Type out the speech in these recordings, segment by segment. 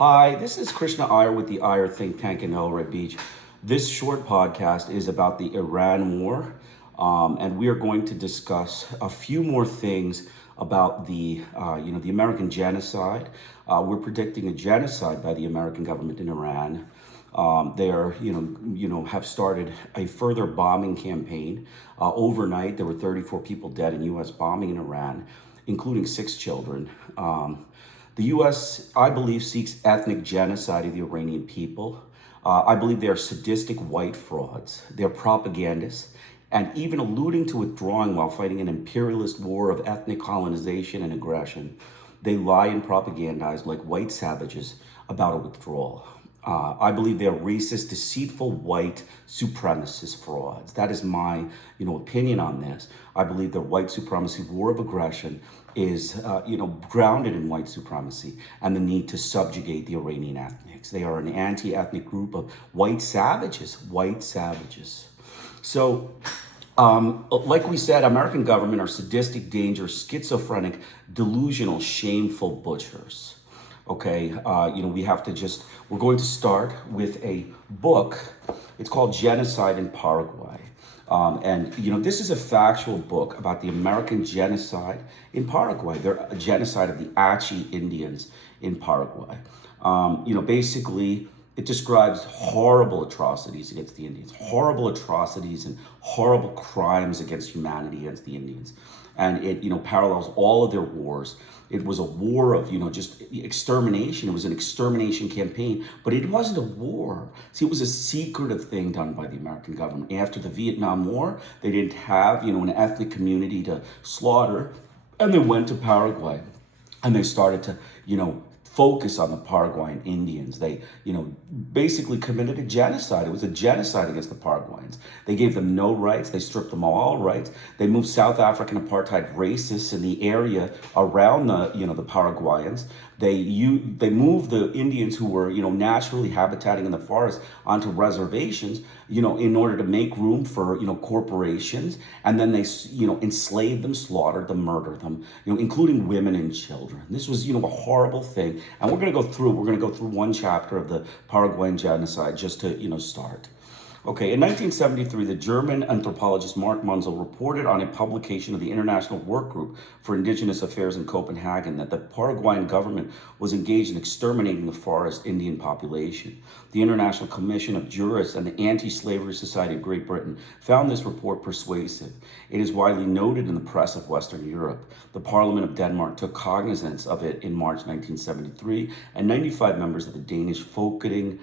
Hi, this is Krishna Iyer with the Iyer think tank in Elred Beach. This short podcast is about the Iran war, and we are going to discuss a few more things about the American genocide. We're predicting a genocide by the American government in Iran. They are, have started a further bombing campaign. Overnight, there were 34 people dead in U.S. bombing in Iran, including 6 children. The U.S., I believe, seeks ethnic genocide of the Iranian people. I believe they are sadistic white frauds. They're propagandists, and even alluding to withdrawing while fighting an imperialist war of ethnic colonization and aggression. They lie and propagandize like white savages about a withdrawal. I believe they are racist, deceitful, white supremacist frauds. That is my, opinion on this. I believe the white supremacy war of aggression is, grounded in white supremacy and the need to subjugate the Iranian ethnics. They are an anti-ethnic group of white savages. So, like we said, American government are sadistic, dangerous, schizophrenic, delusional, shameful butchers. Okay, we're going to start with a book. It's called Genocide in Paraguay. This is a factual book about the American genocide in Paraguay. They're a genocide of the Achi Indians in Paraguay. Basically, it describes horrible atrocities against the Indians, horrible atrocities and horrible crimes against humanity against the Indians. And it, parallels all of their wars. It was a war of, just extermination. It was an extermination campaign, but it wasn't a war. See, it was a secretive thing done by the American government. After the Vietnam War, they didn't have, an ethnic community to slaughter, and they went to Paraguay, and they started to, focus on the Paraguayan Indians. They, basically committed a genocide. It was a genocide against the Paraguayans. They gave them no rights. They stripped them of all rights. They moved South African apartheid racists in the area around the Paraguayans. They moved the Indians who were, naturally habitating in the forest onto reservations, in order to make room for, corporations. And then they, enslaved them, slaughtered them, murdered them, including women and children. This was, a horrible thing. And we're going to go through one chapter of the Paraguayan genocide just to, start. Okay, in 1973, the German anthropologist Mark Munzel reported on a publication of the International Work Group for Indigenous Affairs in Copenhagen that the Paraguayan government was engaged in exterminating the forest Indian population. The International Commission of Jurists and the Anti-Slavery Society of Great Britain found this report persuasive. It is widely noted in the press of Western Europe. The Parliament of Denmark took cognizance of it in March 1973, and 95 members of the Danish Folketing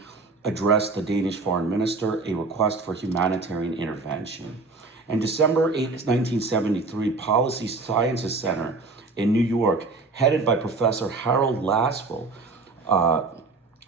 addressed the Danish foreign minister a request for humanitarian intervention. On December 8, 1973, Policy Sciences Center in New York, headed by Professor Harold Lasswell,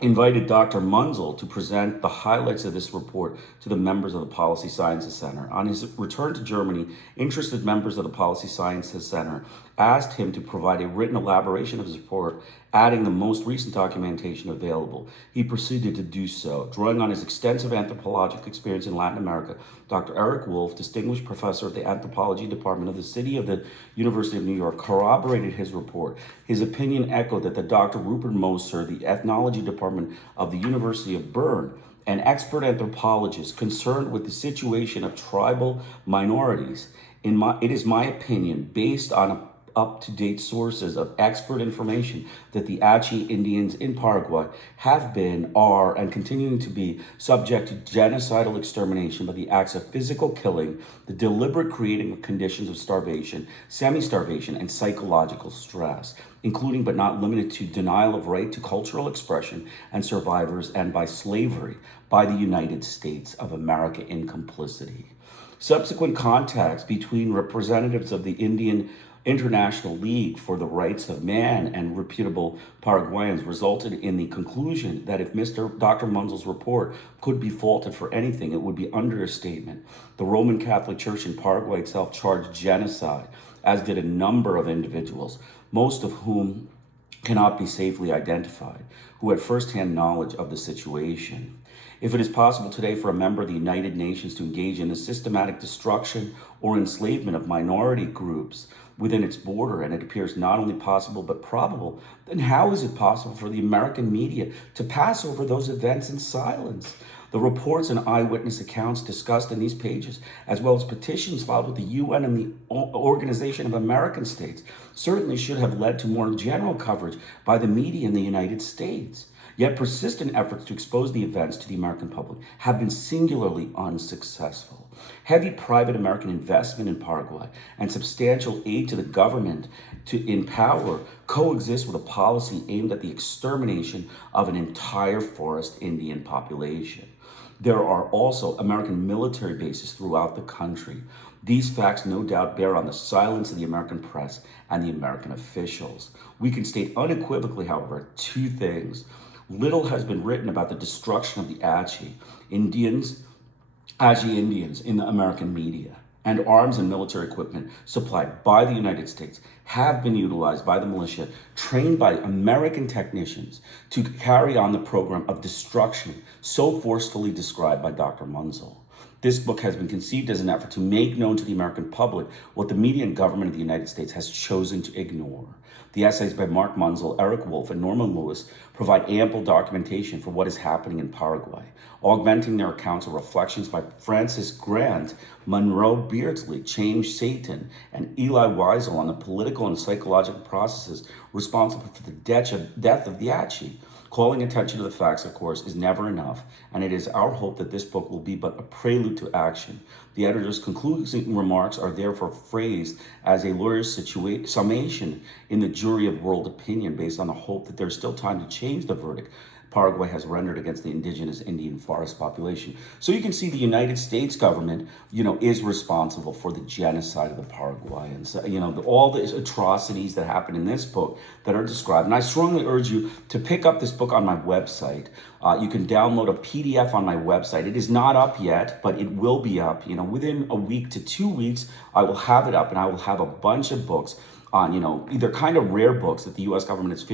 invited Dr. Munzel to present the highlights of this report to the members of the Policy Sciences Center. On his return to Germany, interested members of the Policy Sciences Center asked him to provide a written elaboration of his report, adding the most recent documentation available. He proceeded to do so. Drawing on his extensive anthropologic experience in Latin America, Dr. Eric Wolf, distinguished professor of the anthropology department of the City of the University of New York, corroborated his report. His opinion echoed that the Dr. Rupert Moser, the ethnology department of the University of Bern, an expert anthropologist concerned with the situation of tribal minorities. It is my opinion, based on up-to-date sources of expert information, that the Achi Indians in Paraguay have been, are, and continuing to be subject to genocidal extermination by the acts of physical killing, the deliberate creating of conditions of starvation, semi-starvation, and psychological stress, including but not limited to denial of right to cultural expression and survivors, and by slavery by the United States of America in complicity. Subsequent contacts between representatives of the Indian International League for the Rights of Man and reputable Paraguayans resulted in the conclusion that if Dr. Munzel's report could be faulted for anything, it would be understatement. The Roman Catholic Church in Paraguay itself charged genocide, as did a number of individuals, most of whom cannot be safely identified, who had firsthand knowledge of the situation. If it is possible today for a member of the United Nations to engage in the systematic destruction or enslavement of minority groups, within its border, and it appears not only possible but probable, then how is it possible for the American media to pass over those events in silence? The reports and eyewitness accounts discussed in these pages, as well as petitions filed with the UN and the Organization of American States, certainly should have led to more general coverage by the media in the United States. Yet persistent efforts to expose the events to the American public have been singularly unsuccessful. Heavy private American investment in Paraguay and substantial aid to the government in power coexist with a policy aimed at the extermination of an entire forest Indian population. There are also American military bases throughout the country. These facts no doubt bear on the silence of the American press and the American officials. We can state unequivocally, however, two things. Little has been written about the destruction of the Achi Indians in the American media, and arms and military equipment supplied by the United States have been utilized by the militia, trained by American technicians to carry on the program of destruction so forcefully described by Dr. Munzel. This book has been conceived as an effort to make known to the American public what the media and government of the United States has chosen to ignore. The essays by Mark Munzel, Eric Wolf, and Norman Lewis provide ample documentation for what is happening in Paraguay. Augmenting their accounts are reflections by Francis Grant, Monroe Beardsley, James Satan, and Eli Wiesel on the political and psychological processes responsible for the death of the Achi. Calling attention to the facts, of course, is never enough, and it is our hope that this book will be but a prelude to action. The editor's concluding remarks are therefore phrased as a lawyer's summation in the jury of world opinion based on the hope that there's still time to change the verdict Paraguay has rendered against the indigenous Indian forest population. So you can see the United States government, is responsible for the genocide of the Paraguayans. All the atrocities that happen in this book that are described. And I strongly urge you to pick up this book on my website. You can download a PDF on my website. It is not up yet, but it will be up. Within a week to 2 weeks, I will have it up, and I will have a bunch of books on, either kind of rare books that the U.S. government has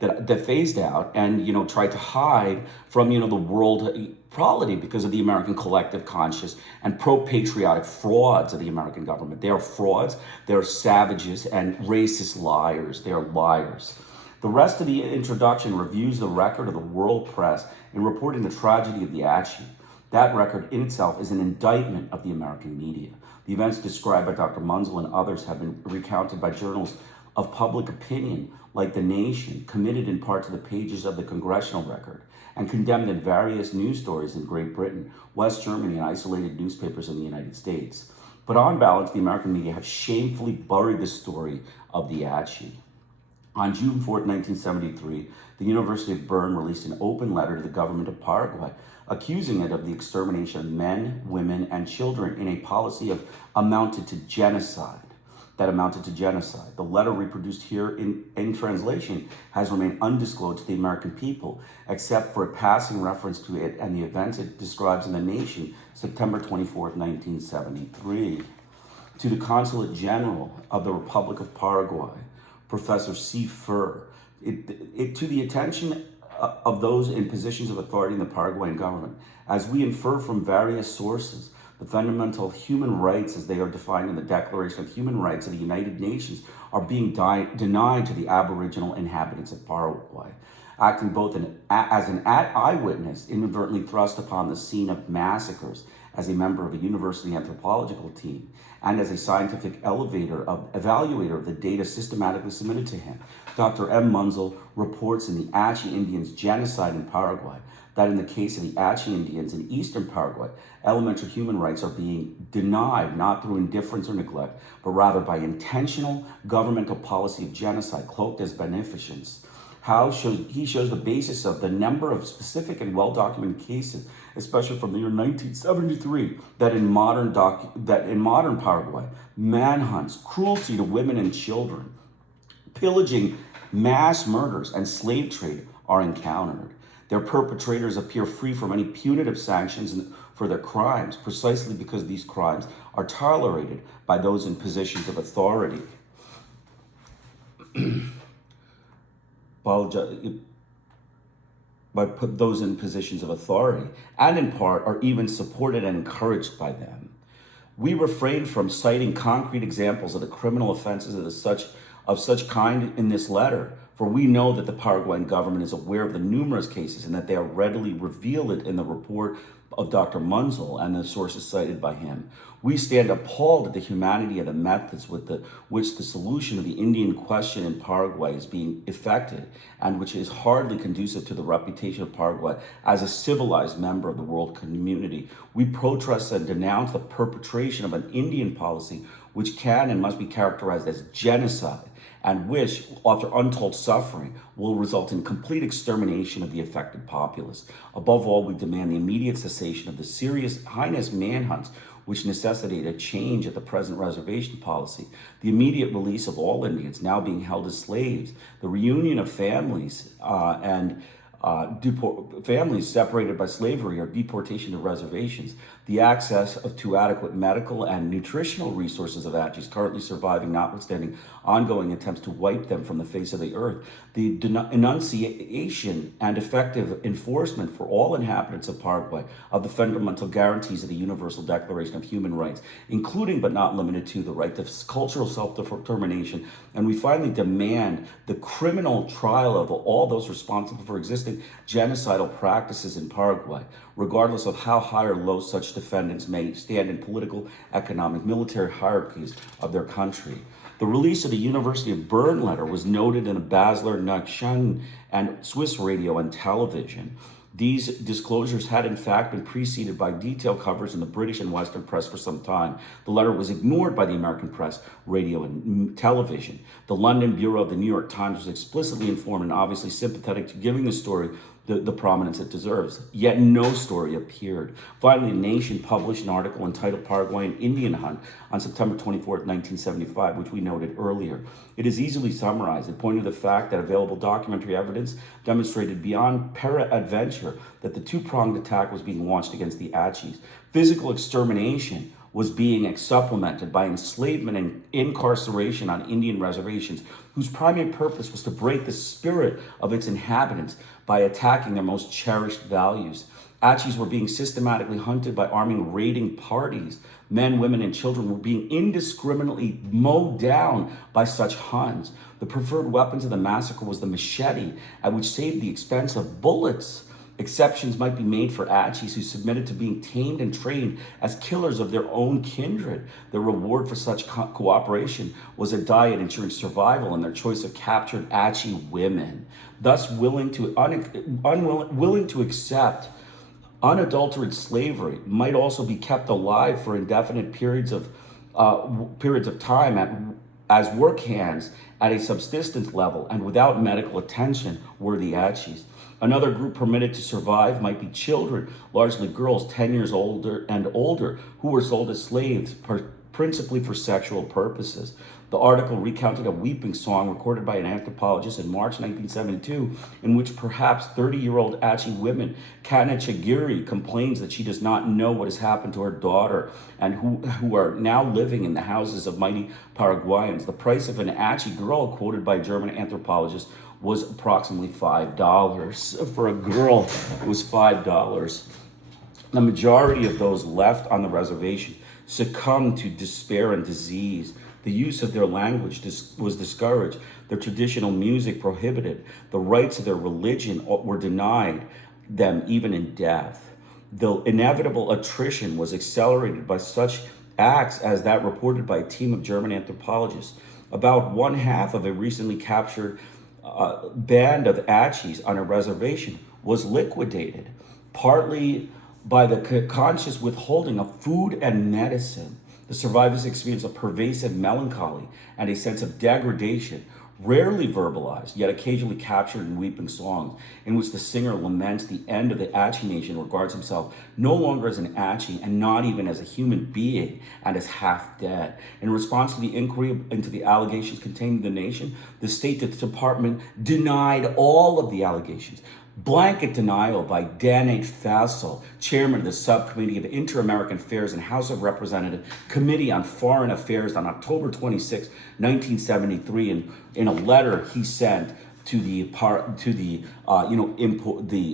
that phased out and, tried to hide from, the world probably because of the American collective conscious and pro-patriotic frauds of the American government. They are frauds, they're savages and racist liars. They are liars. The rest of the introduction reviews the record of the world press in reporting the tragedy of the Achi. That record in itself is an indictment of the American media. The events described by Dr. Munzel and others have been recounted by journals of public opinion, like The Nation, committed in part to the pages of the Congressional Record, and condemned in various news stories in Great Britain, West Germany, and isolated newspapers in the United States. But on balance, the American media have shamefully buried the story of the Achi. On June 4, 1973, the University of Bern released an open letter to the government of Paraguay, accusing it of the extermination of men, women, and children in a policy that amounted to genocide. The letter reproduced here in translation has remained undisclosed to the American people, except for a passing reference to it and the events it describes in The Nation, September 24, 1973. To the Consulate General of the Republic of Paraguay, Professor C. Furr, to the attention of those in positions of authority in the Paraguayan government, as we infer from various sources, the fundamental human rights as they are defined in the Declaration of Human Rights of the United Nations are being denied to the Aboriginal inhabitants of Paraguay. Acting both as an eyewitness, inadvertently thrust upon the scene of massacres as a member of a university anthropological team, and as a scientific evaluator of the data systematically submitted to him, Dr. M. Munzel reports in the Achi Indians' genocide in Paraguay that in the case of the Achi Indians in eastern Paraguay, elementary human rights are being denied not through indifference or neglect, but rather by intentional governmental policy of genocide cloaked as beneficence. He shows the basis of the number of specific and well-documented cases, especially from the year 1973, that in modern Paraguay, manhunts, cruelty to women and children, pillaging, mass murders, and slave trade are encountered. Their perpetrators appear free from any punitive sanctions for their crimes, precisely because these crimes are tolerated by those in positions of authority. By those in positions of authority, and in part are even supported and encouraged by them. We refrain from citing concrete examples of the criminal offenses of such kind in this letter, for we know that the Paraguayan government is aware of the numerous cases and that they are readily revealed in the report of Dr. Munzel and the sources cited by him. We stand appalled at the humanity of the methods with which the solution of the Indian question in Paraguay is being effected, and which is hardly conducive to the reputation of Paraguay as a civilized member of the world community. We protest and denounce the perpetration of an Indian policy which can and must be characterized as genocide, and which, after untold suffering, will result in complete extermination of the affected populace. Above all, we demand the immediate cessation of the serious heinous manhunts which necessitate a change at the present reservation policy, the immediate release of all Indians now being held as slaves, the reunion of families families separated by slavery or deportation to reservations, the access to adequate medical and nutritional resources of Achis currently surviving, notwithstanding ongoing attempts to wipe them from the face of the earth, the enunciation and effective enforcement for all inhabitants of Paraguay of the fundamental guarantees of the Universal Declaration of Human Rights, including but not limited to the right to cultural self-determination. And we finally demand the criminal trial of all those responsible for existing genocidal practices in Paraguay, regardless of how high or low such defendants may stand in political, economic, military hierarchies of their country. The release of the University of Bern letter was noted in the Basler Nachrichten and Swiss radio and television. These disclosures had in fact been preceded by detailed coverage in the British and Western press for some time. The letter was ignored by the American press, radio, and television. The London bureau of the New York Times was explicitly informed and obviously sympathetic to giving the story the prominence it deserves. Yet no story appeared. Finally, The Nation published an article entitled Paraguayan Indian Hunt on September 24th, 1975, which we noted earlier. It is easily summarized. It pointed to the fact that available documentary evidence demonstrated beyond peradventure that the two-pronged attack was being launched against the Achis. Physical extermination was being supplemented by enslavement and incarceration on Indian reservations, whose primary purpose was to break the spirit of its inhabitants by attacking their most cherished values. Achis were being systematically hunted by arming raiding parties. Men, women, and children were being indiscriminately mowed down by such Huns. The preferred weapon to the massacre was the machete, which saved the expense of bullets. Exceptions might be made for Achis who submitted to being tamed and trained as killers of their own kindred. The reward for such cooperation was a diet ensuring survival and their choice of captured Achi women. Thus, willing to accept unadulterated slavery might also be kept alive for indefinite periods of time as work hands at a subsistence level and without medical attention were the Achis. Another group permitted to survive might be children, largely girls 10 years older and older, who were sold as slaves, principally for sexual purposes. The article recounted a weeping song recorded by an anthropologist in March 1972, in which perhaps 30-year-old Achi woman, Savegery, complains that she does not know what has happened to her daughter and who are now living in the houses of mighty Paraguayans. The price of an Achi girl, quoted by a German anthropologist, was approximately $5. For a girl, it was $5. The majority of those left on the reservation succumbed to despair and disease. The use of their language was discouraged, their traditional music prohibited, the rights of their religion were denied them even in death. The inevitable attrition was accelerated by such acts as that reported by a team of German anthropologists. About one half of a recently captured band of Achis on a reservation was liquidated, partly by the conscious withholding of food and medicine. The survivors experienced a pervasive melancholy and a sense of degradation, rarely verbalized, yet occasionally captured in weeping songs, in which the singer laments the end of the Achi nation, regards himself no longer as an Achi and not even as a human being, and as half dead. In response to the inquiry into the allegations contained in the nation, the State Department denied all of the allegations. Blanket denial by Dan H. Fassel, chairman of the Subcommittee of Inter-American Affairs and House of Representatives Committee on Foreign Affairs on October 26, 1973, in a letter he sent to the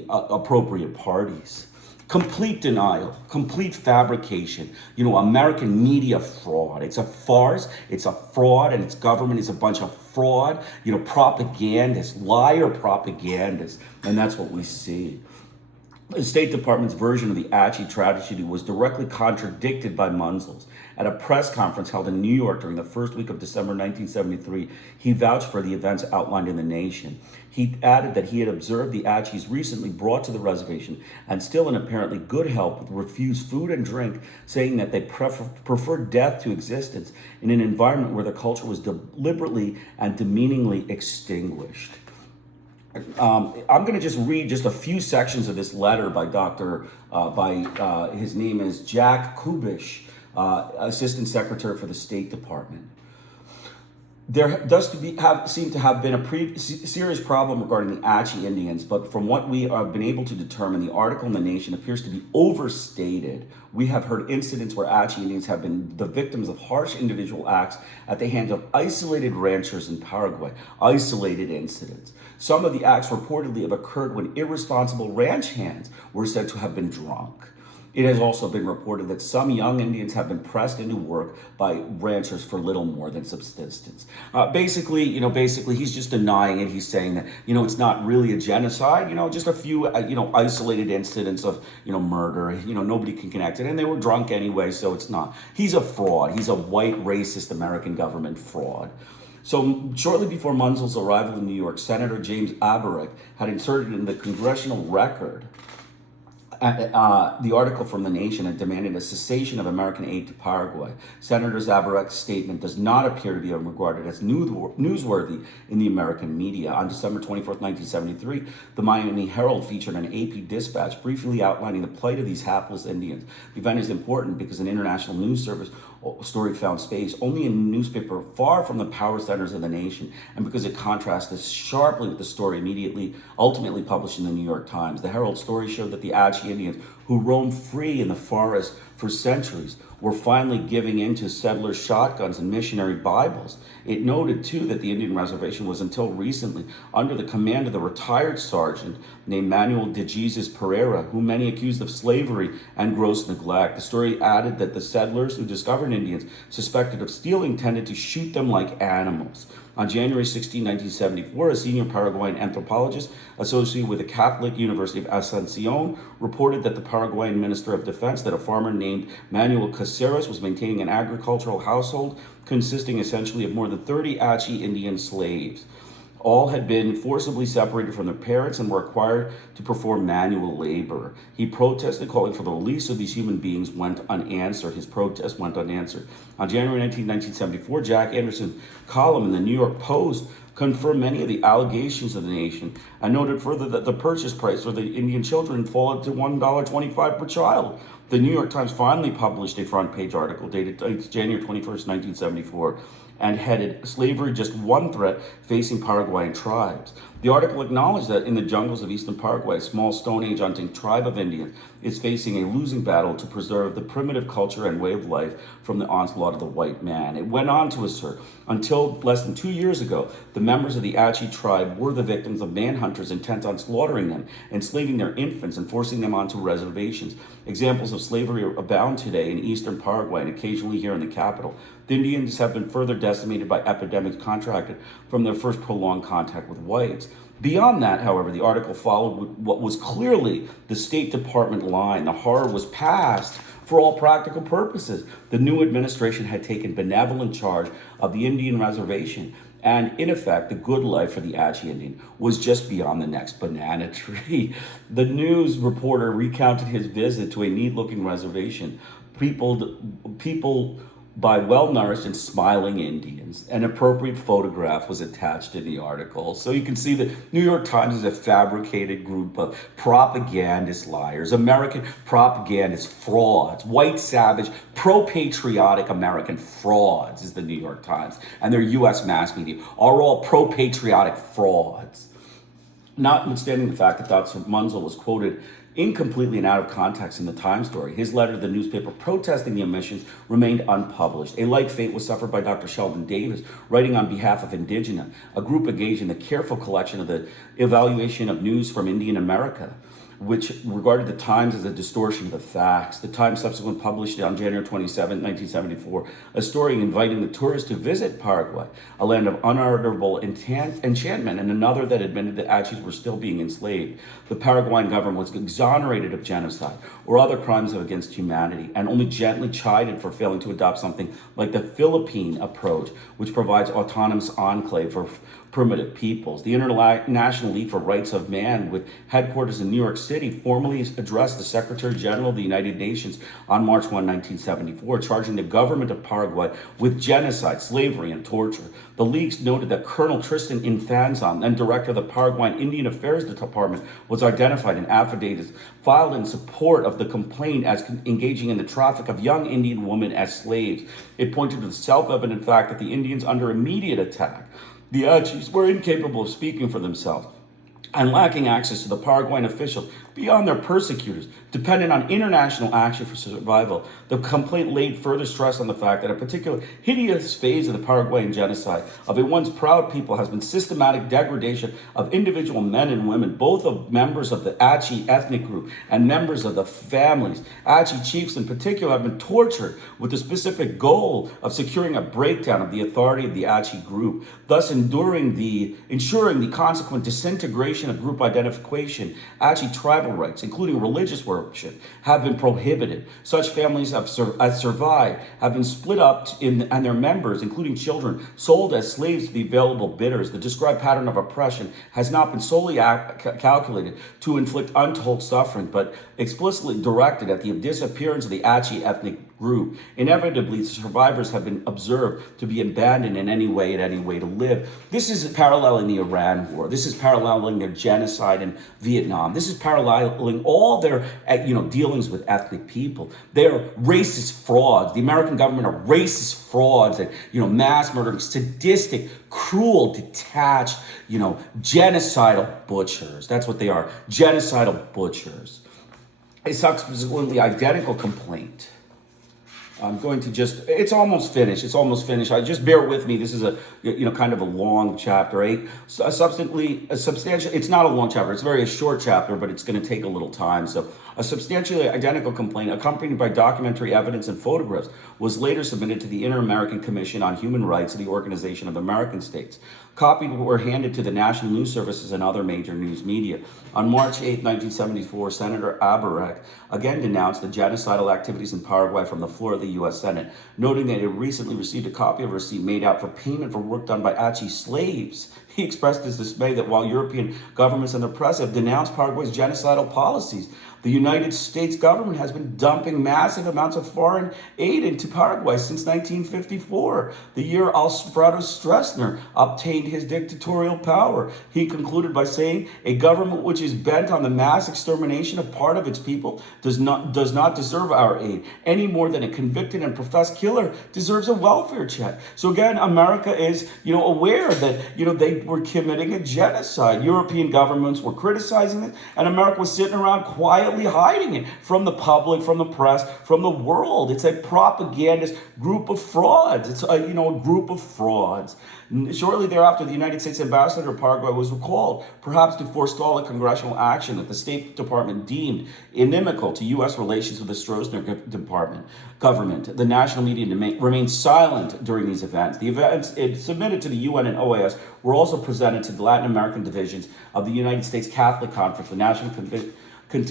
appropriate parties. Complete denial, complete fabrication. American media fraud. It's a farce, it's a fraud, and its government is a bunch of fraud, propagandists, liar propagandists. And that's what we see. The State Department's version of the Achi tragedy was directly contradicted by Munzel's. At a press conference held in New York during the first week of December 1973, he vouched for the events outlined in The Nation. He added that he had observed the Achis recently brought to the reservation and still in apparently good health would refuse food and drink, saying that they preferred death to existence in an environment where their culture was deliberately and demeaningly extinguished. I'm going to just read just a few sections of this letter by his name is Jack Kubish, Assistant Secretary for the State Department. There does seem to have been a serious problem regarding the Achi Indians, but from what we have been able to determine, the article in The Nation appears to be overstated. We have heard incidents where Achi Indians have been the victims of harsh individual acts at the hands of isolated ranchers in Paraguay. Isolated incidents. Some of the acts reportedly have occurred when irresponsible ranch hands were said to have been drunk. It has also been reported that some young Indians have been pressed into work by ranchers for little more than subsistence. Basically, he's just denying it. He's saying that, it's not really a genocide, just a few, isolated incidents of, murder. Nobody can connect it. And they were drunk anyway, so it's not. He's a fraud. He's a white, racist American government fraud. So shortly before Munzel's arrival in New York, Senator James Abarek had inserted in the Congressional Record the article from The Nation and demanded a cessation of American aid to Paraguay. Senator Zabarek's statement does not appear to be regarded as newsworthy in the American media. On December 24th, 1973, the Miami Herald featured an AP dispatch briefly outlining the plight of these hapless Indians. The event is important because an international news service story found space only in a newspaper far from the power centers of the nation, and because it contrasted sharply with the story ultimately published in the New York Times. The Herald story showed that the Achi Indians, who roamed free in the forest for centuries, were finally giving in to settlers' shotguns and missionary Bibles. It noted, too, that the Indian reservation was until recently under the command of the retired sergeant named Manuel de Jesus Pereira, whom many accused of slavery and gross neglect. The story added that the settlers who discovered Indians suspected of stealing tended to shoot them like animals. On January 16, 1974, a senior Paraguayan anthropologist associated with the Catholic University of Asunción reported that the Paraguayan Minister of Defense that a farmer named Manuel Caceres was maintaining an agricultural household consisting essentially of more than 30 Achi Indian slaves. All had been forcibly separated from their parents and were required to perform manual labor. He protested, calling for the release of these human beings went unanswered. His protest went unanswered. On January 19, 1974, Jack Anderson's column in the New York Post confirmed many of the allegations of The Nation and noted further that the purchase price for the Indian children fallen to $1.25 per child. The New York Times finally published a front page article dated January 21st, 1974, and headed "Slavery Just One Threat Facing Paraguayan Tribes." The article acknowledged that in the jungles of eastern Paraguay, a small Stone Age hunting tribe of Indians is facing a losing battle to preserve the primitive culture and way of life from the onslaught of the white man. It went on to assert, until less than 2 years ago, the members of the Achi tribe were the victims of manhunters intent on slaughtering them, enslaving their infants, and forcing them onto reservations. Examples of slavery abound today in eastern Paraguay and occasionally here in the capital. The Indians have been further decimated by epidemics contracted from their first prolonged contact with whites. Beyond that, however, the article followed what was clearly the State Department line. The horror was past for all practical purposes. The new administration had taken benevolent charge of the Indian reservation, and in effect, the good life for the Achi Indian was just beyond the next banana tree. The news reporter recounted his visit to a neat-looking reservation, peopled by well-nourished and smiling Indians. An appropriate photograph was attached in the article. So you can see the New York Times is a fabricated group of propagandist liars, American propagandist frauds, white savage, pro-patriotic American frauds is the New York Times. And their U.S. mass media are all pro-patriotic frauds. Notwithstanding the fact that Dr. Munzel was quoted incompletely and out of context in the Times story, his letter to the newspaper protesting the omissions remained unpublished. A like fate was suffered by Dr. Sheldon Davis, writing on behalf of Indigena, a group engaged in the careful collection of the evaluation of news from Indian America. which regarded the Times as a distortion of the facts. The Times subsequently published on January 27, 1974, a story inviting the tourists to visit Paraguay, a land of unutterable enchantment, and another that admitted that Achis were still being enslaved. The Paraguayan government was exonerated of genocide or other crimes against humanity, and only gently chided for failing to adopt something like the Philippine approach, which provides autonomous enclave for primitive peoples. The International League for Rights of Man, with headquarters in New York City, formally addressed the Secretary General of the United Nations on March 1, 1974, charging the government of Paraguay with genocide, slavery, and torture. The League noted that Colonel Tristan Infanzon, then director of the Paraguayan Indian Affairs Department, was identified in affidavits filed in support of the complaint as engaging in the traffic of young Indian women as slaves. It pointed to the self-evident fact that the Indians under immediate attack, the Achis, were incapable of speaking for themselves and lacking access to the Paraguayan officials beyond their persecutors, dependent on international action for survival. The complaint laid further stress on the fact that a particular hideous phase of the Paraguayan genocide of a once proud people has been systematic degradation of individual men and women, both of members of the Achi ethnic group and members of the families. Achi chiefs in particular have been tortured with the specific goal of securing a breakdown of the authority of the Achi group, thus ensuring the consequent disintegration of group identification. Achi tribal rights, including religious worship, have been prohibited. Such families have survived, have been split up and their members, including children, sold as slaves to the available bidders. The described pattern of oppression has not been solely calculated to inflict untold suffering, but explicitly directed at the disappearance of the Achi ethnic group. Inevitably, the survivors have been observed to be abandoned in any way to live. This is paralleling the Iran war. This is paralleling their genocide in Vietnam. This is paralleling all their dealings with ethnic people. They are racist frauds. The American government are racist frauds and mass murdering, sadistic, cruel, detached, genocidal butchers. That's what they are. Genocidal butchers. A subsequently identical complaint. I'm going to it's almost finished. I just bear with me. This is kind of a long chapter 8. So a substantial, it's not a long chapter. It's a short chapter, but it's going to take a little time. So a substantially identical complaint accompanied by documentary evidence and photographs was later submitted to the Inter-American Commission on Human Rights of the Organization of American States. Copies were handed to the national news services and other major news media. On March 8, 1974, Senator Abarek again denounced the genocidal activities in Paraguay from the floor of the U.S. Senate, noting that he had recently received a copy of a receipt made out for payment for work done by Achi slaves. He expressed his dismay that while European governments and the press have denounced Paraguay's genocidal policies, the United States government has been dumping massive amounts of foreign aid into Paraguay since 1954, the year Alfredo Stroessner obtained his dictatorial power. He concluded by saying, "A government which is bent on the mass extermination of part of its people does not deserve our aid, any more than a convicted and professed killer deserves a welfare check." So again, America is, aware that, they were committing a genocide. European governments were criticizing it, and America was sitting around quietly hiding it from the public, from the press, from the world. It's a propagandist group of frauds. It's a group of frauds. Shortly thereafter, the United States ambassador to Paraguay was recalled, perhaps to forestall a congressional action that the State Department deemed inimical to U.S. relations with the Stroessner government. The national media remained silent during these events. The events submitted to the UN and OAS were also presented to the Latin American divisions of the United States Catholic Conference, the National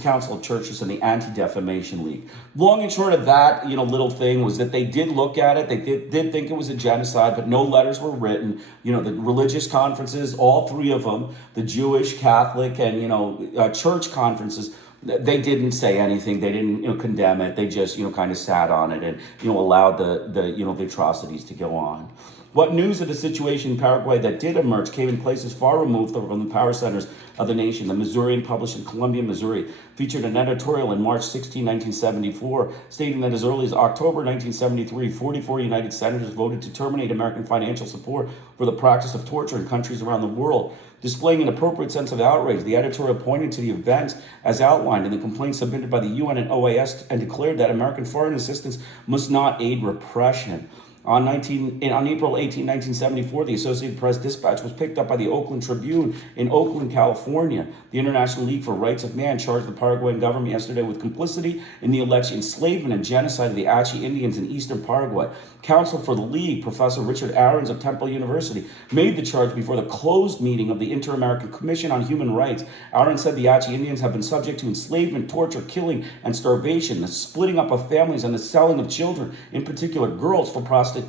Council of Churches, and the Anti-Defamation League. Long and short of that, little thing was that they did look at it. They did think it was a genocide, but no letters were written. The religious conferences, all three of them, the Jewish, Catholic, and church conferences, they didn't say anything. They didn't condemn it. They just kind of sat on it and allowed the atrocities to go on. What news of the situation in Paraguay that did emerge came in places far removed from the power centers of the nation. The Missourian, published in Columbia, Missouri, featured an editorial in March 16, 1974, stating that as early as October 1973, 44 United Senators voted to terminate American financial support for the practice of torture in countries around the world. Displaying an appropriate sense of outrage, the editorial pointed to the events as outlined in the complaint submitted by the UN and OAS and declared that American foreign assistance must not aid repression. On April 18, 1974, the Associated Press dispatch was picked up by the Oakland Tribune in Oakland, California. The International League for Rights of Man charged the Paraguayan government yesterday with complicity in the alleged enslavement and genocide of the Achi Indians in eastern Paraguay. Counsel for the League, Professor Richard Arens of Temple University, made the charge before the closed meeting of the Inter-American Commission on Human Rights. Arens said the Achi Indians have been subject to enslavement, torture, killing, and starvation, the splitting up of families and the selling of children, in particular girls, for prostitution,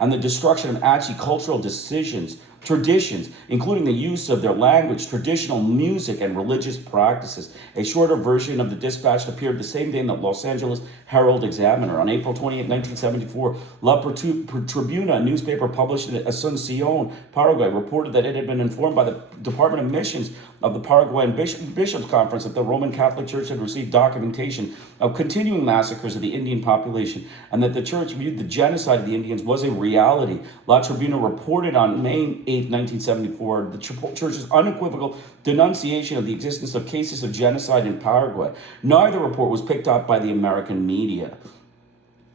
and the destruction of Achi cultural traditions, including the use of their language, traditional music, and religious practices. A shorter version of the dispatch appeared the same day in the Los Angeles Herald Examiner. On April 28, 1974, La Tribuna, a newspaper published in Asunción, Paraguay, reported that it had been informed by the Department of Missions of the Paraguayan Bishops' Conference that the Roman Catholic Church had received documentation of continuing massacres of the Indian population, and that the church viewed the genocide of the Indians was a reality. La Tribuna reported on May 8, 1974, the church's unequivocal denunciation of the existence of cases of genocide in Paraguay. Neither report was picked up by the American media.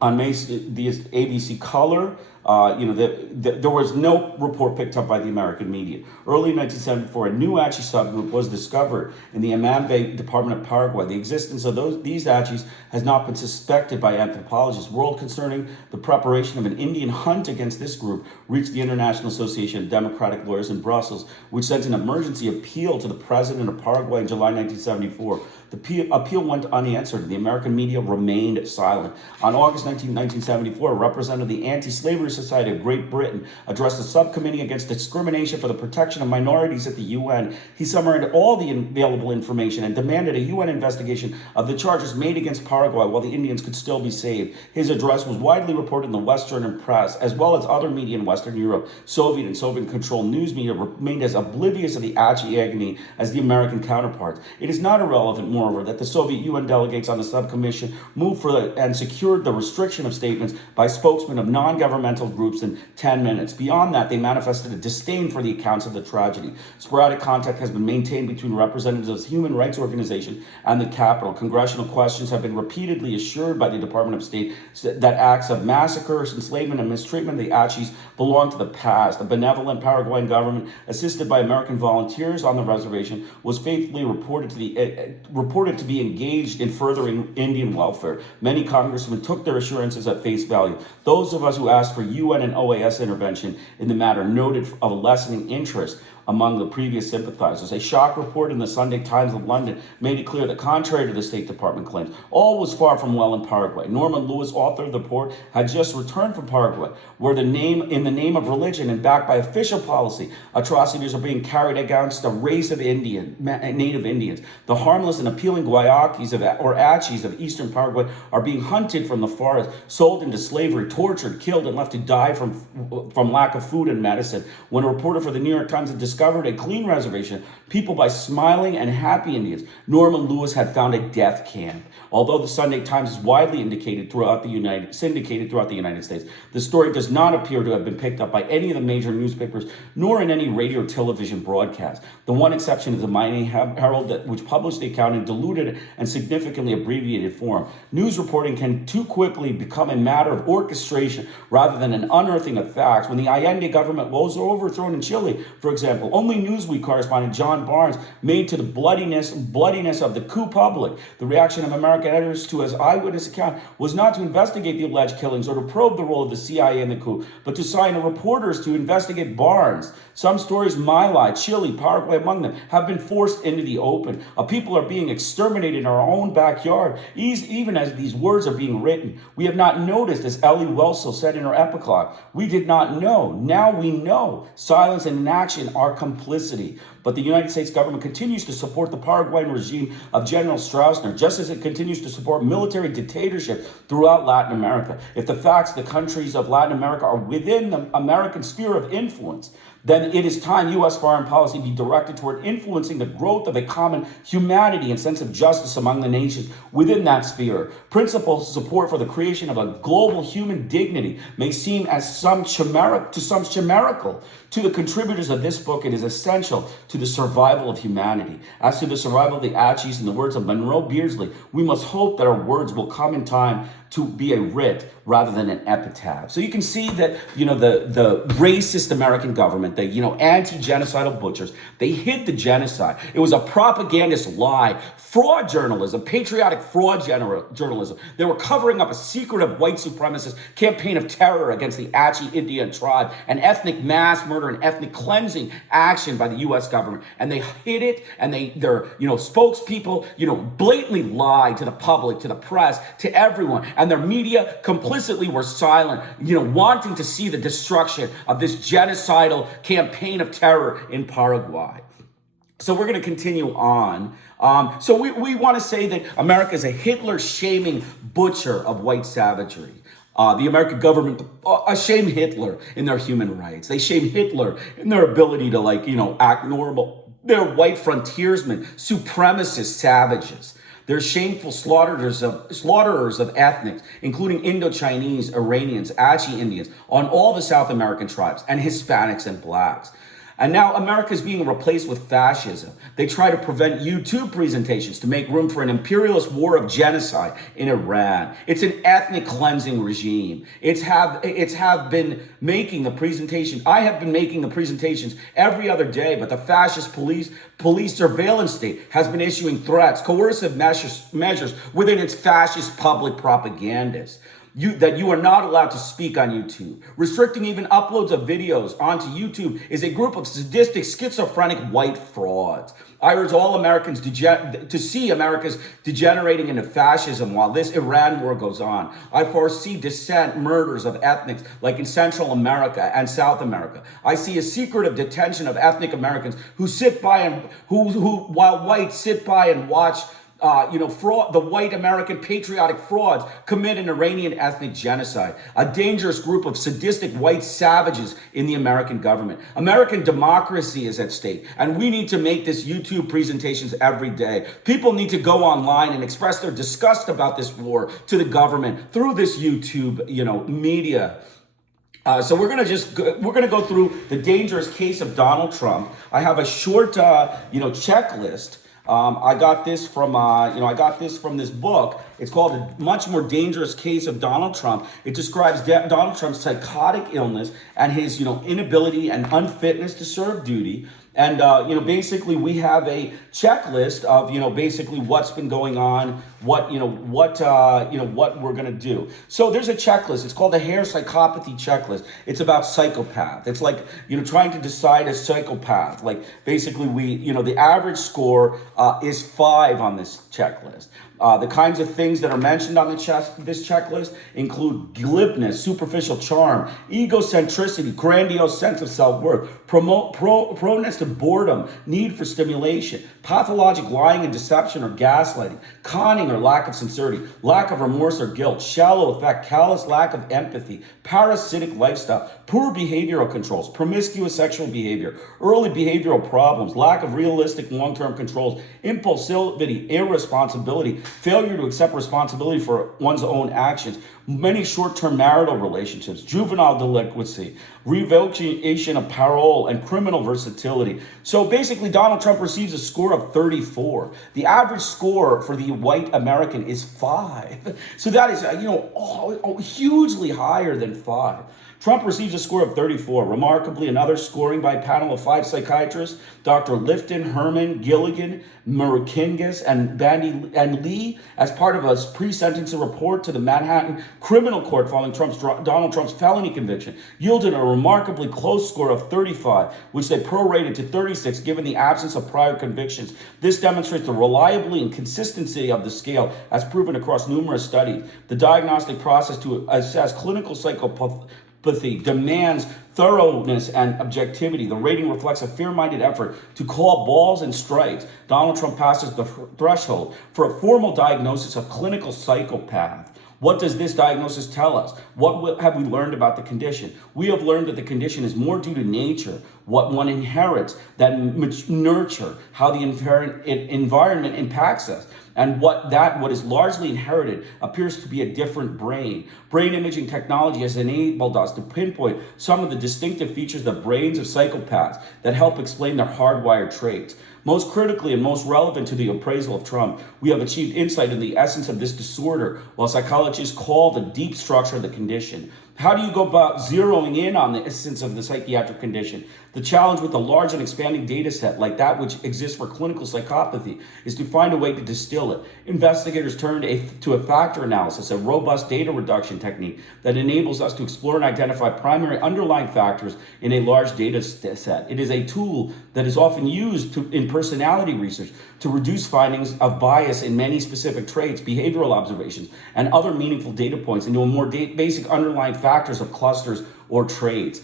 On May, the ABC Color, there was no report picked up by the American media. Early in 1974, a new Achi subgroup was discovered in the Amambe Department of Paraguay. The existence of these Achis has not been suspected by anthropologists. Word concerning the preparation of an Indian hunt against this group reached the International Association of Democratic Lawyers in Brussels, which sent an emergency appeal to the president of Paraguay in July 1974. The appeal went unanswered. The American media remained silent. On August 19, 1974, a representative of the Anti-Slavery Society of Great Britain addressed a subcommittee against discrimination for the protection of minorities at the UN. He summarized all the available information and demanded a UN investigation of the charges made against Paraguay while the Indians could still be saved. His address was widely reported in the Western press, as well as other media in Western Europe. Soviet and Soviet-controlled news media remained as oblivious of the Achi agony as the American counterparts. It is not irrelevant, moreover, that the Soviet UN delegates on the subcommission moved for and secured the restriction of statements by spokesmen of non-governmental groups in 10 minutes. Beyond that, they manifested a disdain for the accounts of the tragedy. Sporadic contact has been maintained between representatives of human rights organizations and the capital. Congressional questions have been repeatedly assured by the Department of State that acts of massacres, enslavement, and mistreatment of the Achis belong to the past. The benevolent Paraguayan government, assisted by American volunteers on the reservation, was faithfully reported to be engaged in furthering Indian welfare. Many congressmen took their assurances at face value. Those of us who asked for UN and OAS intervention in the matter noted of a lessening interest among the previous sympathizers. A shock report in the Sunday Times of London made it clear that, contrary to the State Department claims, all was far from well in Paraguay. Norman Lewis, author of the report, had just returned from Paraguay, where in the name of religion and backed by official policy, atrocities are being carried against a race of native Indians. The harmless and appealing Guayakis or Achis of eastern Paraguay are being hunted from the forest, sold into slavery, tortured, killed, and left to die from lack of food and medicine. When a reporter for the New York Times discovered a clean reservation, people by smiling and happy Indians, Norman Lewis had found a death camp. Although the Sunday Times is widely syndicated throughout the United States, the story does not appear to have been picked up by any of the major newspapers, nor in any radio or television broadcast. The one exception is the Miami Herald, which published the account in diluted and significantly abbreviated form. News reporting can too quickly become a matter of orchestration rather than an unearthing of facts. When the Allende government was overthrown in Chile, for example, only Newsweek correspondent John Barnes made to the bloodiness of the coup public. The reaction of American editors to his eyewitness account was not to investigate the alleged killings or to probe the role of the CIA in the coup, but to assign reporters to investigate Barnes. Some stories, Mali, Chile, Paraguay among them, have been forced into the open. People are being exterminated in our own backyard, even as these words are being written. We have not noticed, as Elie Wiesel said in her epilogue. We did not know. Now we know. Silence and inaction are complicity. But the United States government continues to support the Paraguayan regime of General Stroessner, just as it continues to support military dictatorship throughout Latin America. If the facts, the countries of Latin America are within the American sphere of influence, then it is time U.S. foreign policy be directed toward influencing the growth of a common humanity and sense of justice among the nations within that sphere. Principles support for the creation of a global human dignity may seem as some chimerical. To the contributors of this book, it is essential to the survival of humanity. As to the survival of the Achis, in the words of Monroe Beardsley, we must hope that our words will come in time to be a writ rather than an epitaph. So you can see that, the racist American government, the, anti-genocidal butchers, they hid the genocide. It was a propagandist lie, fraud journalism, patriotic fraud journalism. They were covering up a secretive white supremacist campaign of terror against the Achi Indian tribe, an ethnic mass murder and ethnic cleansing action by the U.S. government. And they hid it, and their spokespeople, blatantly lied to the public, to the press, to everyone. And their media complicitly were silent, wanting to see the destruction of this genocidal campaign of terror in Paraguay. So we're going to continue on. So we want to say that America is a Hitler-shaming butcher of white savagery. The American government shame Hitler in their human rights. They shame Hitler in their ability to act normal. They're white frontiersmen, supremacist savages. They're shameful slaughterers of ethnics, including Indochinese, Iranians, Achi Indians, on all the South American tribes, and Hispanics and blacks. And now America is being replaced with fascism. They try to prevent YouTube presentations to make room for an imperialist war of genocide in Iran. It's an ethnic cleansing regime. I have been making the presentations every other day, but the fascist police surveillance state has been issuing threats, coercive measures within its fascist public propagandists. That you are not allowed to speak on YouTube. Restricting even uploads of videos onto YouTube is a group of sadistic, schizophrenic white frauds. I urge all Americans to see America's degenerating into fascism while this Iran war goes on. I foresee dissent, murders of ethnics like in Central America and South America. I see a secretive detention of ethnic Americans who sit by and who while whites sit by and watch the white American patriotic frauds commit an Iranian ethnic genocide, a dangerous group of sadistic white savages in the American government. American democracy is at stake, and we need to make this YouTube presentations every day. People need to go online and express their disgust about this war to the government through this YouTube, media. So we're gonna go through the dangerous case of Donald Trump. I have a short, checklist. I got this from this book. It's called A Much More Dangerous Case of Donald Trump. It describes Donald Trump's psychotic illness and his, inability and unfitness to serve duty. And, basically we have a checklist of, basically what's been going on, what we're going to do. So there's a checklist. It's called the Hare Psychopathy Checklist. It's about psychopath. It's like, trying to decide a psychopath. Like basically the average score is 5 on this checklist. The kinds of things that are mentioned on this checklist include glibness, superficial charm, egocentricity, grandiose sense of self-worth, proneness to boredom, need for stimulation, pathologic lying and deception or gaslighting, conning or lack of sincerity, lack of remorse or guilt, shallow affect, callous lack of empathy, parasitic lifestyle, poor behavioral controls, promiscuous sexual behavior, early behavioral problems, lack of realistic long-term controls, impulsivity, irresponsibility, failure to accept responsibility for one's own actions, many short-term marital relationships, juvenile delinquency, revocation of parole, and criminal versatility. So basically, Donald Trump receives a score of 34. The average score for the white American is 5. So that is, hugely higher than 5. Trump receives a score of 34. Remarkably, another scoring by a panel of 5 psychiatrists, Dr. Lifton, Herman, Gilligan, Murakingis, and Lee, as part of a pre-sentencing report to the Manhattan Criminal Court following Donald Trump's felony conviction, yielded a remarkably close score of 35, which they prorated to 36 given the absence of prior convictions. This demonstrates the reliability and consistency of the scale as proven across numerous studies. The diagnostic process to assess clinical psychopathy demands thoroughness and objectivity. The rating reflects a fair-minded effort to call balls and strikes. Donald Trump passes the threshold for a formal diagnosis of clinical psychopath. What does this diagnosis tell us? What have we learned about the condition? We have learned that the condition is more due to nature, what one inherits, that nurture, how the environment impacts us. And what is largely inherited appears to be a different brain. Brain imaging technology has enabled us to pinpoint some of the distinctive features of the brains of psychopaths that help explain their hardwired traits. Most critically and most relevant to the appraisal of Trump, we have achieved insight into the essence of this disorder, while psychologists call the deep structure of the condition. How do you go about zeroing in on the essence of the psychiatric condition? The challenge with a large and expanding data set like that which exists for clinical psychopathy is to find a way to distill it. Investigators turn to a factor analysis, a robust data reduction technique that enables us to explore and identify primary underlying factors in a large data set. It is a tool that is often used in personality research to reduce findings of bias in many specific traits, behavioral observations, and other meaningful data points into a more basic underlying factors of clusters or traits.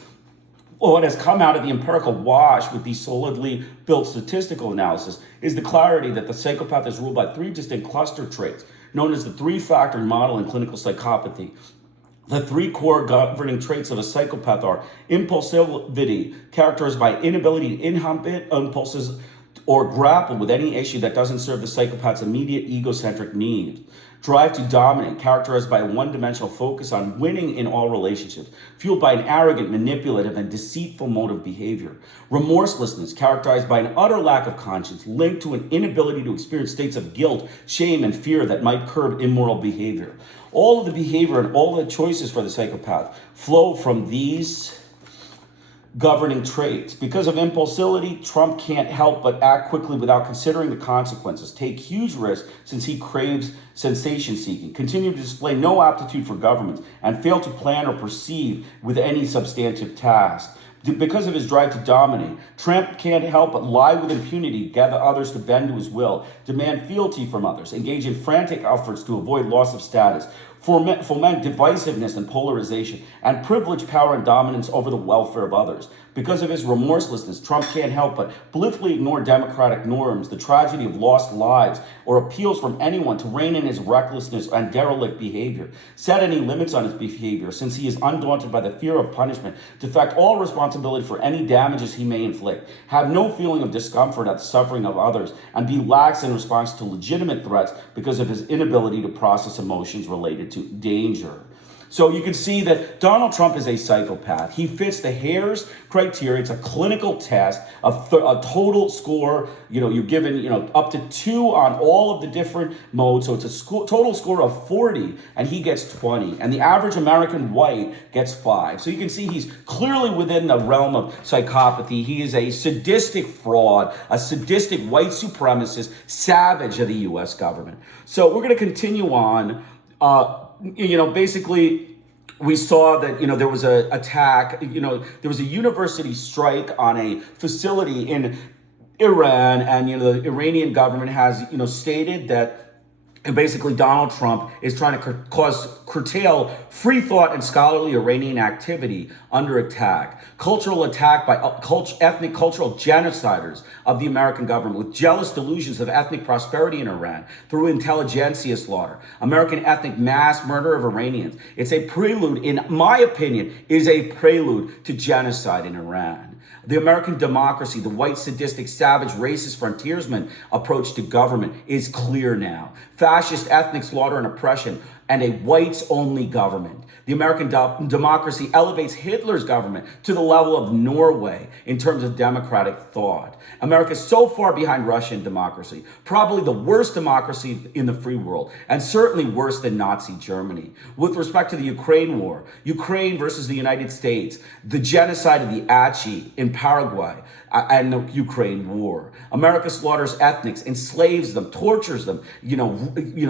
What has come out of the empirical wash with these solidly built statistical analysis is the clarity that the psychopath is ruled by three distinct cluster traits, known as the three-factor model in clinical psychopathy. The three core governing traits of a psychopath are impulsivity, characterized by inability to inhibit impulses or grapple with any issue that doesn't serve the psychopath's immediate egocentric needs. Drive to dominate, characterized by a one-dimensional focus on winning in all relationships, fueled by an arrogant, manipulative, and deceitful mode of behavior. Remorselessness, characterized by an utter lack of conscience, linked to an inability to experience states of guilt, shame, and fear that might curb immoral behavior. All of the behavior and all the choices for the psychopath flow from these governing traits. Because of impulsivity, Trump can't help but act quickly without considering the consequences, take huge risks since he craves sensation seeking, continue to display no aptitude for government, and fail to plan or perceive with any substantive task. Because of his drive to dominate, Trump can't help but lie with impunity, gather others to bend to his will, demand fealty from others, engage in frantic efforts to avoid loss of status, foment divisiveness and polarization, and privilege power and dominance over the welfare of others. Because of his remorselessness, Trump can't help but blithely ignore democratic norms, the tragedy of lost lives, or appeals from anyone to rein in his recklessness and derelict behavior, set any limits on his behavior, since he is undaunted by the fear of punishment, defect all responsibility for any damages he may inflict, have no feeling of discomfort at the suffering of others, and be lax in response to legitimate threats because of his inability to process emotions related to danger. So you can see that Donald Trump is a psychopath. He fits the Hare's criteria. It's a clinical test, a total score. You're given, up to 2 on all of the different modes. So it's a total score of 40, and he gets 20. And the average American white gets 5. So you can see he's clearly within the realm of psychopathy. He is a sadistic fraud, a sadistic white supremacist, savage of the U.S. government. So we're going to continue on. Basically, we saw that, there was an attack, there was a university strike on a facility in Iran, and, the Iranian government has, stated that basically Donald Trump is trying to curtail free thought and scholarly Iranian activity under attack. Cultural attack by ethnic cultural genociders of the American government with jealous delusions of ethnic prosperity in Iran through intelligentsia slaughter. American ethnic mass murder of Iranians. It's a prelude, in my opinion, is a prelude to genocide in Iran. The American democracy, the white, sadistic, savage, racist frontiersman approach to government is clear now. Fascist ethnic slaughter and oppression, and a whites-only government. The American democracy elevates Hitler's government to the level of Norway in terms of democratic thought. America is so far behind Russian democracy, probably the worst democracy in the free world, and certainly worse than Nazi Germany. With respect to the Ukraine war, Ukraine versus the United States, the genocide of the Achi in Paraguay, and the Ukraine war. America slaughters ethnics, enslaves them, tortures them,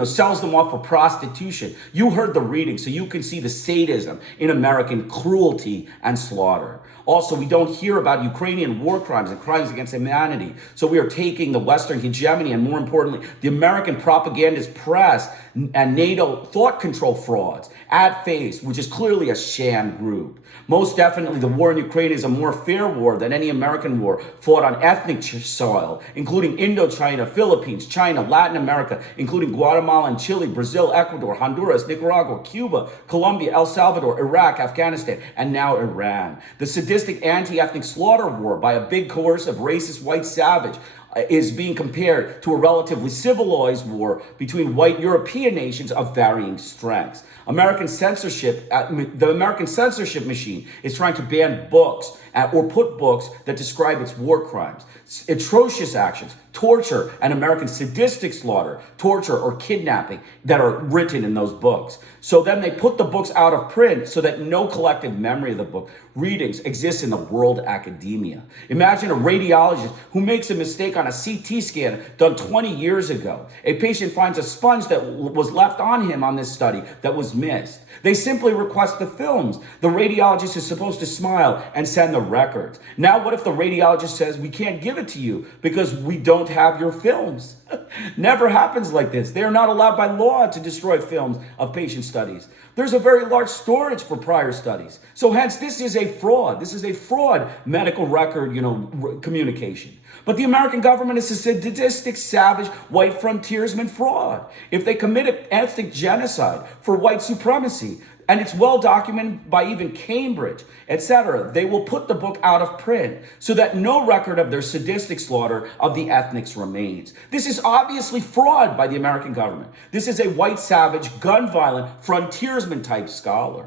sells them off for prostitution. You heard the reading, so you can see the sadism in American cruelty and slaughter. Also, we don't hear about Ukrainian war crimes and crimes against humanity. So we are taking the Western hegemony and, more importantly, the American propagandist press and NATO thought control frauds at face, which is clearly a sham group. Most definitely, the war in Ukraine is a more fair war than any American war fought on ethnic soil, including Indochina, Philippines, China, Latin America, including Guatemala and Chile, Brazil, Ecuador, Honduras, Nicaragua, Cuba, Colombia, El Salvador, Iraq, Afghanistan, and now Iran. The sadistic anti-ethnic slaughter war by a big coercive racist white savage is being compared to a relatively civilized war between white European nations of varying strengths. The American censorship machine is trying to ban books or put books that describe its war crimes, atrocious actions, torture, and American sadistic slaughter, torture, or kidnapping that are written in those books. So then they put the books out of print so that no collective memory of the book readings exists in the world academia. Imagine a radiologist who makes a mistake on a CT scan done 20 years ago. A patient finds a sponge that was left on him on this study that was missed. They simply request the films. The radiologist is supposed to smile and send the records. Now, what if the radiologist says, we can't give it to you because we don't have your films? Never happens like this. They are not allowed by law to destroy films of patient studies. There's a very large storage for prior studies. So hence, this is a fraud. This is a fraud medical record, communication. But the American government is a sadistic, savage, white frontiersman fraud. If they committed ethnic genocide for white supremacy, and it's well documented by even Cambridge, etc., they will put the book out of print so that no record of their sadistic slaughter of the ethnics remains. This is obviously fraud by the American government. This is a white savage, gun-violent, frontiersman type scholar.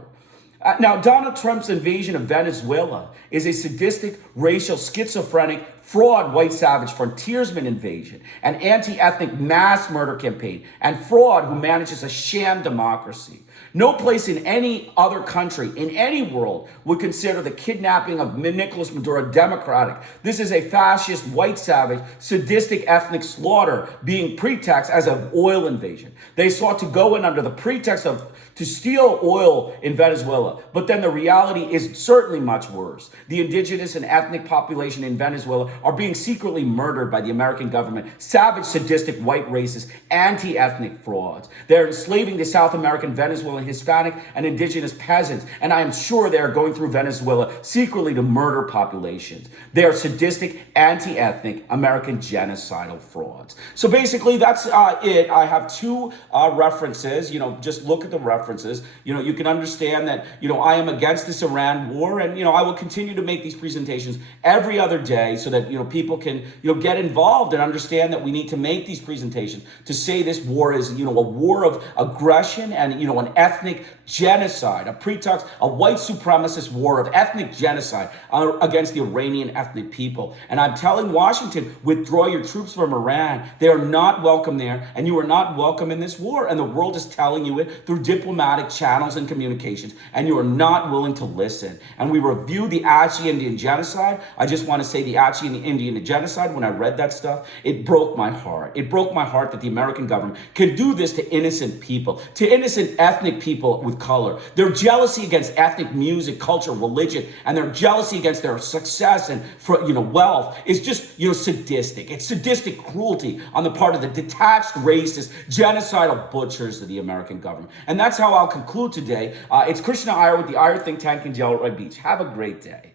Now, Donald Trump's invasion of Venezuela is a sadistic, racial, schizophrenic, fraud, white savage frontiersman invasion, an anti-ethnic mass murder campaign, and fraud who manages a sham democracy. No place in any other country, in any world, would consider the kidnapping of Nicolas Maduro democratic. This is a fascist, white savage, sadistic ethnic slaughter being pretext as an oil invasion. They sought to go in under the pretext to steal oil in Venezuela, but then the reality is certainly much worse. The indigenous and ethnic population in Venezuela are being secretly murdered by the American government, savage, sadistic, white racist, anti-ethnic frauds. They're enslaving the South American, Venezuelan, Hispanic, and indigenous peasants, and I am sure they are going through Venezuela secretly to murder populations. They are sadistic, anti-ethnic, American genocidal frauds. So basically, that's it. I have two references. Just look at the references. You can understand that, I am against this Iran war, and, I will continue to make these presentations every other day so that, people can, get involved and understand that we need to make these presentations to say this war is, a war of aggression and, an ethnic genocide, a pretext, a white supremacist war of ethnic genocide against the Iranian ethnic people. And I'm telling Washington, withdraw your troops from Iran. They are not welcome there, and you are not welcome in this war. And the world is telling you it through diplomatic channels and communications, and you are not willing to listen. And we review the Apache Indian genocide. I just want to say the Apache Indian genocide, when I read that stuff, it broke my heart. It broke my heart that the American government can do this to innocent people, to innocent ethnic people with color. Their jealousy against ethnic music, culture, religion, and their jealousy against their success and wealth is just sadistic. It's sadistic cruelty on the part of the detached, racist, genocidal butchers of the American government. And that's how I'll conclude today. It's Krishna Iyer with the Iyer Think Tank in Delray Beach. Have a great day.